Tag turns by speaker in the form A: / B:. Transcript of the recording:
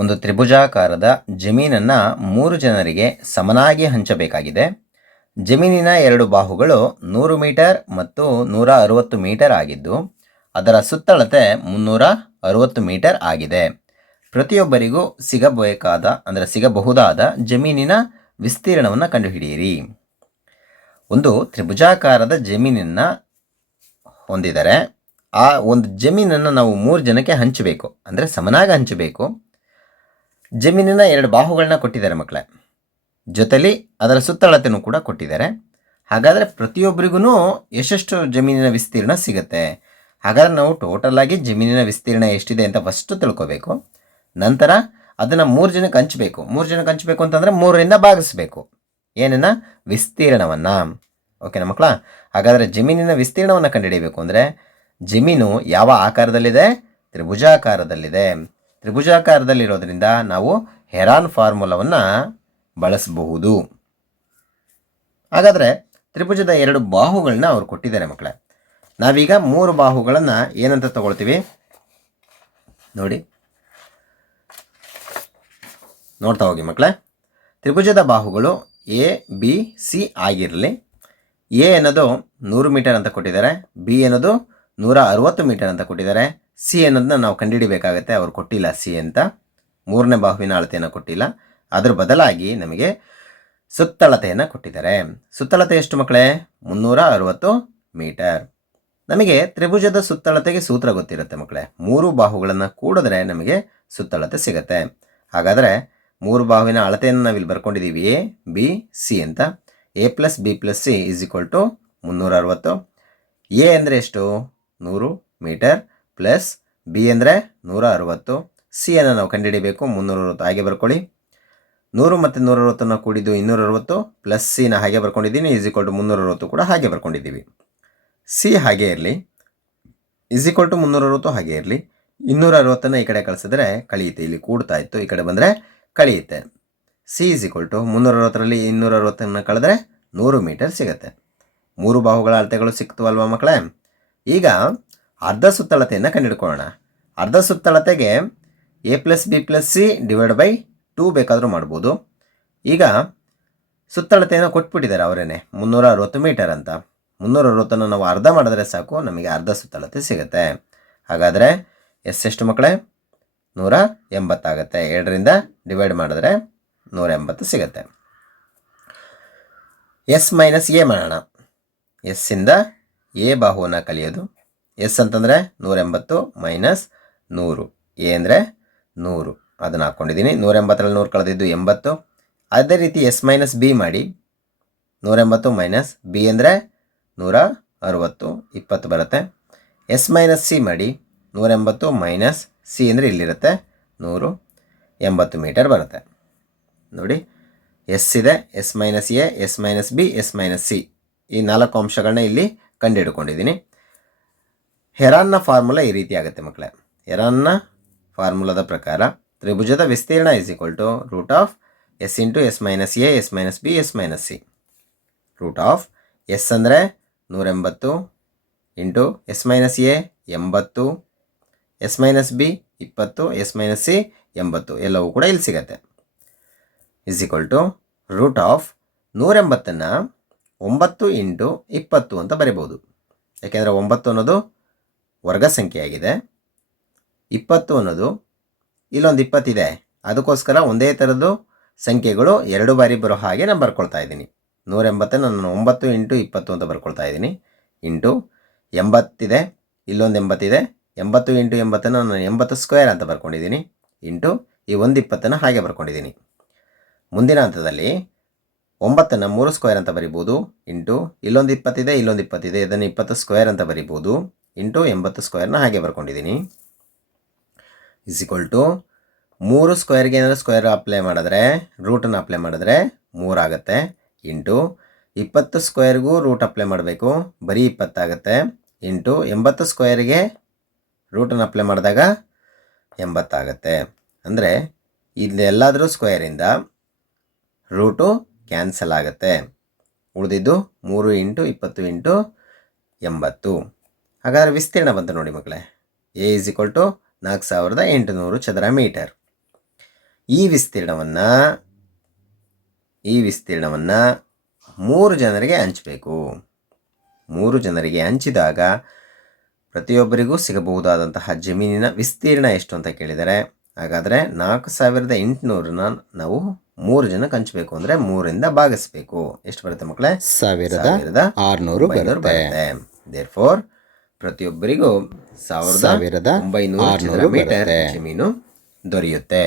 A: ಒಂದು ತ್ರಿಭುಜಾಕಾರದ ಜಮೀನನ್ನು ಮೂರು ಜನರಿಗೆ ಸಮನಾಗಿ ಹಂಚಬೇಕಾಗಿದೆ. ಜಮೀನಿನ ಎರಡು ಬಾಹುಗಳು ನೂರು ಮೀಟರ್ ಮತ್ತು ನೂರ ಅರುವತ್ತು ಮೀಟರ್ ಆಗಿದ್ದು, ಅದರ ಸುತ್ತಳತೆ ಮುನ್ನೂರ ಅರುವತ್ತು ಮೀಟರ್ ಆಗಿದೆ. ಪ್ರತಿಯೊಬ್ಬರಿಗೂ ಸಿಗಬೇಕಾದ, ಅಂದರೆ ಸಿಗಬಹುದಾದ ಜಮೀನಿನ ವಿಸ್ತೀರ್ಣವನ್ನು ಕಂಡುಹಿಡಿಯಿರಿ. ಒಂದು ತ್ರಿಭುಜಾಕಾರದ ಜಮೀನನ್ನು ಹೊಂದಿದರೆ, ಆ ಒಂದು ಜಮೀನನ್ನು ನಾವು ಮೂರು ಜನಕ್ಕೆ ಹಂಚಬೇಕು. ಅಂದರೆ ಸಮನಾಗಿ ಹಂಚಬೇಕು. ಜಮೀನಿನ ಎರಡು ಬಾಹುಗಳನ್ನ ಕೊಟ್ಟಿದ್ದಾರೆ ಮಕ್ಕಳೇ ಜೊತೆಲಿ ಅದರ ಸುತ್ತಳತೆನೂ ಕೂಡ ಕೊಟ್ಟಿದ್ದಾರೆ. ಹಾಗಾದರೆ ಪ್ರತಿಯೊಬ್ಬರಿಗೂ ಎಷ್ಟೆಷ್ಟು ಜಮೀನಿನ ವಿಸ್ತೀರ್ಣ ಸಿಗುತ್ತೆ. ಹಾಗಾದರೆ ನಾವು ಟೋಟಲ್ ಆಗಿ ಜಮೀನಿನ ವಿಸ್ತೀರ್ಣ ಎಷ್ಟಿದೆ ಅಂತ ಫಸ್ಟು ತಿಳ್ಕೋಬೇಕು. ನಂತರ ಅದನ್ನು ಮೂರು ಜನಕ್ಕೆ ಹಂಚಬೇಕು. ಮೂರು ಜನಕ್ಕೆ ಹಂಚಬೇಕು ಅಂತಂದರೆ ಮೂರರಿಂದ ಭಾಗಿಸ್ಬೇಕು. ಏನನ್ನ? ವಿಸ್ತೀರ್ಣವನ್ನು. ಓಕೆನಾ ಮಕ್ಕಳ ಹಾಗಾದರೆ ಜಮೀನಿನ ವಿಸ್ತೀರ್ಣವನ್ನು ಕಂಡುಹಿಡಿಯಬೇಕು ಅಂದರೆ ಜಮೀನು ಯಾವ ಆಕಾರದಲ್ಲಿದೆ? ತ್ರಿಭುಜಾಕಾರದಲ್ಲಿದೆ. ತ್ರಿಭುಜಾಕಾರದಲ್ಲಿರೋದ್ರಿಂದ ನಾವು ಹೆರಾನ್ ಫಾರ್ಮುಲಾವನ್ನ ಬಳಸಬಹುದು. ಹಾಗಾದರೆ ತ್ರಿಭುಜದ ಎರಡು ಬಾಹುಗಳನ್ನ ಅವರು ಕೊಟ್ಟಿದ್ದಾರೆ ಮಕ್ಕಳೇ ನಾವೀಗ ಮೂರು ಬಾಹುಗಳನ್ನು ಏನಂತ ತಗೊಳ್ತೀವಿ? ನೋಡಿ. ನೋಡ್ತಾ ಹೋಗಿ ಮಕ್ಕಳೇ ತ್ರಿಭುಜದ ಬಾಹುಗಳು ಎ, ಬಿ, ಸಿ ಆಗಿರಲಿ. ಎ ಅನ್ನೋದು ನೂರು ಮೀಟರ್ ಅಂತ ಕೊಟ್ಟಿದ್ದಾರೆ. ಬಿ ಅನ್ನೋದು ನೂರ ಅರುವತ್ತು ಮೀಟರ್ ಅಂತ ಕೊಟ್ಟಿದ್ದಾರೆ. ಸಿ ಅನ್ನೋದನ್ನ ನಾವು ಕಂಡುಹಿಡಿಬೇಕಾಗತ್ತೆ. ಅವ್ರು ಕೊಟ್ಟಿಲ್ಲ ಸಿ ಅಂತ. ಮೂರನೇ ಬಾಹುವಿನ ಅಳತೆಯನ್ನು ಕೊಟ್ಟಿಲ್ಲ. ಅದರ ಬದಲಾಗಿ ನಮಗೆ ಸುತ್ತಳತೆಯನ್ನು ಕೊಟ್ಟಿದ್ದಾರೆ. ಸುತ್ತಳತೆ ಎಷ್ಟು ಮಕ್ಕಳೇ? ಮುನ್ನೂರ ಅರವತ್ತು ಮೀಟರ್. ನಮಗೆ ತ್ರಿಭುಜದ ಸುತ್ತಳತೆಗೆ ಸೂತ್ರ ಗೊತ್ತಿರುತ್ತೆ ಮಕ್ಕಳೇ. ಮೂರು ಬಾಹುಗಳನ್ನು ಕೂಡಿದ್ರೆ ನಮಗೆ ಸುತ್ತಳತೆ ಸಿಗುತ್ತೆ. ಹಾಗಾದರೆ ಮೂರು ಬಾಹುವಿನ ಅಳತೆಯನ್ನು ನಾವಿಲ್ಲಿ ಬರ್ಕೊಂಡಿದ್ದೀವಿ ಎ, ಬಿ, ಸಿ ಅಂತ. A plus B plus C is equal to ಮುನ್ನೂರ ಅರವತ್ತು. ಎ ಅಂದರೆ ಎಷ್ಟು? ನೂರು ಮೀಟರ್. ಪ್ಲಸ್ ಬಿ ಅಂದರೆ ನೂರ ಅರವತ್ತು. ಸಿಯನ್ನು ನಾವು ಕಂಡುಹಿಡಿಬೇಕು. ಮುನ್ನೂರ ಅರವತ್ತು. ಹಾಗೆ ಬರ್ಕೊಳ್ಳಿ. ನೂರು ಮತ್ತು ನೂರ ಅರವತ್ತನ್ನು ಕೂಡಿದ್ದು ಇನ್ನೂರ ಅರವತ್ತು. ಪ್ಲಸ್ ಸಿನ ಹಾಗೆ ಬರ್ಕೊಂಡಿದ್ದೀನಿ. ಈಸ್ ಈಕ್ವಲ್ ಟು ಮುನ್ನೂರ ಅರವತ್ತು ಕೂಡ ಹಾಗೆ ಬರ್ಕೊಂಡಿದ್ದೀವಿ. ಸಿ ಹಾಗೆ ಇರಲಿ. ಇಸ್ ಈಕ್ವಲ್ ಟು ಮುನ್ನೂರ ಅರವತ್ತು ಹಾಗೆ ಇರಲಿ. ಇನ್ನೂರ ಅರವತ್ತನ್ನು ಈ ಕಡೆ ಕಳಿಸಿದ್ರೆ ಕಳೆಯುತ್ತೆ. ಇಲ್ಲಿ ಕೂಡ್ತಾ ಇತ್ತು. ಈ ಕಡೆ ಬಂದರೆ ಕಳೆಯುತ್ತೆ. ಸಿ ಇಸ್ ಈಕ್ವಲ್ ಟು ಮುನ್ನೂರ ಅರವತ್ತರಲ್ಲಿ ಇನ್ನೂರ ಅರವತ್ತನ್ನು ಕಳೆದ್ರೆ ನೂರು ಮೀಟರ್ ಸಿಗುತ್ತೆ. ಮೂರು ಬಾಹುಗಳ ಅಳತೆಗಳು ಸಿಕ್ತು ಅಲ್ವಾ ಮಕ್ಕಳೇ? ಈಗ ಅರ್ಧ ಸುತ್ತಳತೆಯನ್ನು ಕಂಡುಹಿಡ್ಕೊಳ್ಳೋಣ. ಅರ್ಧ ಸುತ್ತಳತೆಗೆ A plus B plus C divide by two ಬೇಕಾದರೂ ಮಾಡ್ಬೋದು. ಈಗ ಸುತ್ತಳತೆಯನ್ನು ಕೊಟ್ಬಿಟ್ಟಿದ್ದಾರೆ ಅವರೇನೆ. ಮುನ್ನೂರ ಅರವತ್ತು ಮೀಟರ್ ಅಂತ. ಮುನ್ನೂರ ಅರವತ್ತನ್ನು ನಾವು ಅರ್ಧ ಮಾಡಿದ್ರೆ ಸಾಕು, ನಮಗೆ ಅರ್ಧ ಸುತ್ತಳತೆ ಸಿಗುತ್ತೆ. ಹಾಗಾದರೆ ಎಸ್ ಎಷ್ಟು ಮಕ್ಕಳೇ? ನೂರ ಎಂಬತ್ತಾಗತ್ತೆ ಎರಡರಿಂದ ಡಿವೈಡ್ ಮಾಡಿದ್ರೆ ನೂರ ಎಂಬತ್ತು ಸಿಗುತ್ತೆ. ಎಸ್ ಮೈನಸ್ ಎ ಮಾಡೋಣ. ಎಸ್ಸಿಂದ ಎ ಬಾಹುವನ್ನು ಕಲಿಯೋದು ಎಸ್ ಅಂತಂದರೆ ನೂರ ಎಂಬತ್ತು ಮೈನಸ್ ನೂರು. ಎ ಅಂದರೆ ನೂರು. ಅದನ್ನು ಹಾಕ್ಕೊಂಡಿದ್ದೀನಿ ನೂರ ಎಂಬತ್ತರಲ್ಲಿ ನೂರು ಕಳೆದಿದ್ದು ಎಂಬತ್ತು. ಅದೇ ರೀತಿ ಎಸ್ ಮೈನಸ್ ಬಿ ಮಾಡಿ. ನೂರ ಎಂಬತ್ತು ಮೈನಸ್ ಬಿ ಅಂದರೆ ನೂರ ಅರುವತ್ತು, ಇಪ್ಪತ್ತು ಬರುತ್ತೆ. ಎಸ್ ಮೈನಸ್ ಸಿ ಮಾಡಿ. ನೂರ ಎಂಬತ್ತು ಮೈನಸ್ ಸಿ ಅಂದರೆ ಇಲ್ಲಿರುತ್ತೆ ನೂರು ಎಂಬತ್ತು ಮೀಟರ್ ಬರುತ್ತೆ. ನೋಡಿ, ಎಸ್ ಇದೆ, S minus A, S minus B, S minus C. ಈ ನಾಲ್ಕು ಅಂಶಗಳನ್ನ ಇಲ್ಲಿ ಕಂಡುಹಿಡ್ಕೊಂಡಿದ್ದೀನಿ ಹೆರಾನ್ನ ಫಾರ್ಮುಲಾ ಈ ರೀತಿ ಆಗುತ್ತೆ ಮಕ್ಕಳೇ. ಹೆರಾನ್ನ ಫಾರ್ಮುಲಾದ ಪ್ರಕಾರ ತ್ರಿಭುಜದ ವಿಸ್ತೀರ್ಣ is equal to root of S into S minus A S minus B S minus C root of S ಅಂದರೆ ನೂರೆಂಬತ್ತು ಇಂಟು ಎಸ್ ಮೈನಸ್ ಎ ಎಂಬತ್ತು. ಎಸ್ ಮೈನಸ್ ಬಿ ಇಪ್ಪತ್ತು. ಎಸ್ ಮೈನಸ್ ಸಿ ಎಂಬತ್ತು. ಎಲ್ಲವೂ ಕೂಡ ಇಲ್ಲಿ ಸಿಗತ್ತೆ. Is equal to root of ನೂರೆಂಬತ್ತನ್ನು ಒಂಬತ್ತು ಇಂಟು ಇಪ್ಪತ್ತು ಅಂತ ಬರಿಬೋದು. ಯಾಕೆಂದರೆ ಒಂಬತ್ತು ಅನ್ನೋದು ವರ್ಗ ಸಂಖ್ಯೆಯಾಗಿದೆ ಇಪ್ಪತ್ತು ಅನ್ನೋದು ಇಲ್ಲೊಂದು ಇಪ್ಪತ್ತಿದೆ. ಅದಕ್ಕೋಸ್ಕರ ಒಂದೇ ಥರದ್ದು ಸಂಖ್ಯೆಗಳು ಎರಡು ಬಾರಿ ಬರೋ ಹಾಗೆ ನಾನು ಬರ್ಕೊಳ್ತಾ ಇದ್ದೀನಿ. ನೂರ ಎಂಬತ್ತನ್ನು ನಾನು ಒಂಬತ್ತು ಇಂಟು ಇಪ್ಪತ್ತು ಅಂತ ಬರ್ಕೊಳ್ತಾ ಇದ್ದೀನಿ. ಇಂಟು ಎಂಬತ್ತಿದೆ, ಇಲ್ಲೊಂದು ಎಂಬತ್ತಿದೆ. ಎಂಬತ್ತು ಇಂಟು ಎಂಬತ್ತನ್ನು ನಾನು ಎಂಬತ್ತು ಸ್ಕ್ವೇರ್ ಅಂತ ಬರ್ಕೊಂಡಿದ್ದೀನಿ. ಇಂಟು ಈ ಒಂದು ಇಪ್ಪತ್ತನ್ನು ಹಾಗೆ ಬರ್ಕೊಂಡಿದ್ದೀನಿ. ಮುಂದಿನ ಹಂತದಲ್ಲಿ ಒಂಬತ್ತನ್ನು ಮೂರು ಸ್ಕ್ವೇರ್ ಅಂತ ಬರಿಬೋದು. ಇಂಟು ಇಲ್ಲೊಂದು ಇಪ್ಪತ್ತಿದೆ ಇಲ್ಲೊಂದು ಇಪ್ಪತ್ತಿದೆ. ಇದನ್ನು ಇಪ್ಪತ್ತು ಸ್ಕ್ವೇರ್ ಅಂತ ಬರಿಬೋದು. ಇಂಟು ಎಂಬತ್ತು ಸ್ಕ್ವೇರ್ನ ಹಾಗೆ ಬರ್ಕೊಂಡಿದ್ದೀನಿ. ಇಸ್ ಟು ಮೂರು ಸ್ಕ್ವೇರ್ಗೆ ಏನಾದರೂ ಸ್ಕ್ವೇರ್ ಅಪ್ಲೈ ಮಾಡಿದ್ರೆ ರೂಟನ್ನು ಅಪ್ಲೈ ಮಾಡಿದ್ರೆ ಮೂರಾಗುತ್ತೆ ಇಂಟು ಇಪ್ಪತ್ತು ಸ್ಕ್ವೇರ್ಗೂ ರೂಟ್ ಅಪ್ಲೈ ಮಾಡಬೇಕು. ಬರೀ ಇಪ್ಪತ್ತಾಗುತ್ತೆ ಇಂಟು ಎಂಬತ್ತು ಸ್ಕ್ವೇರ್ಗೆ ರೂಟನ್ನು ಅಪ್ಲೈ ಮಾಡಿದಾಗ ಎಂಬತ್ತಾಗತ್ತೆ ಅಂದರೆ ಇಲ್ಲೆಲ್ಲಾದರೂ ಸ್ಕ್ವೇರಿಂದ ರೂಟು ಕ್ಯಾನ್ಸಲ್ ಆಗುತ್ತೆ. ಉಳಿದಿದ್ದು ಮೂರು ಇಂಟು ಇಪ್ಪತ್ತು ಇಂಟು ಎಂಬತ್ತು. ಹಾಗಾದರೆ ವಿಸ್ತೀರ್ಣ ಬಂತು ನೋಡಿ ಮಕ್ಕಳೇ. ಎ ಇಸ್ ಈಕ್ವಲ್ ಟು ನಾಲ್ಕು ಸಾವಿರದ ಎಂಟುನೂರು ಚದರ ಮೀಟರ್ ಈ ವಿಸ್ತೀರ್ಣವನ್ನು ಈ ವಿಸ್ತೀರ್ಣವನ್ನು ಮೂರು ಜನರಿಗೆ ಹಂಚಬೇಕು. ಮೂರು ಜನರಿಗೆ ಹಂಚಿದಾಗ ಪ್ರತಿಯೊಬ್ಬರಿಗೂ ಸಿಗಬಹುದಾದಂತಹ ಜಮೀನಿನ ವಿಸ್ತೀರ್ಣ ಎಷ್ಟು ಅಂತ ಕೇಳಿದರೆ ಹಾಗಾದರೆ ನಾಲ್ಕು ಸಾವಿರದ ಎಂಟುನೂರನ್ನ ನಾವು ಮೂರು ಜನಕ್ಕೆ ಹಂಚಬೇಕು ಅಂದರೆ ಮೂರಿಂದ ಭಾಗಿಸಬೇಕು. ಎಷ್ಟು ಬರುತ್ತೆ ಮಕ್ಕಳೇ?
B: ಸಾವಿರದ ಆರುನೂರು ಬರುತ್ತೆ.
A: ದೇರ್ ಫೋರ್ ಪ್ರತಿಯೊಬ್ಬರಿಗೂ ಸಾವಿರದ ಒಂಬೈನೂರು ಚದರ ಮೀಟರ್ ಜಮೀನು ದೊರೆಯುತ್ತೆ.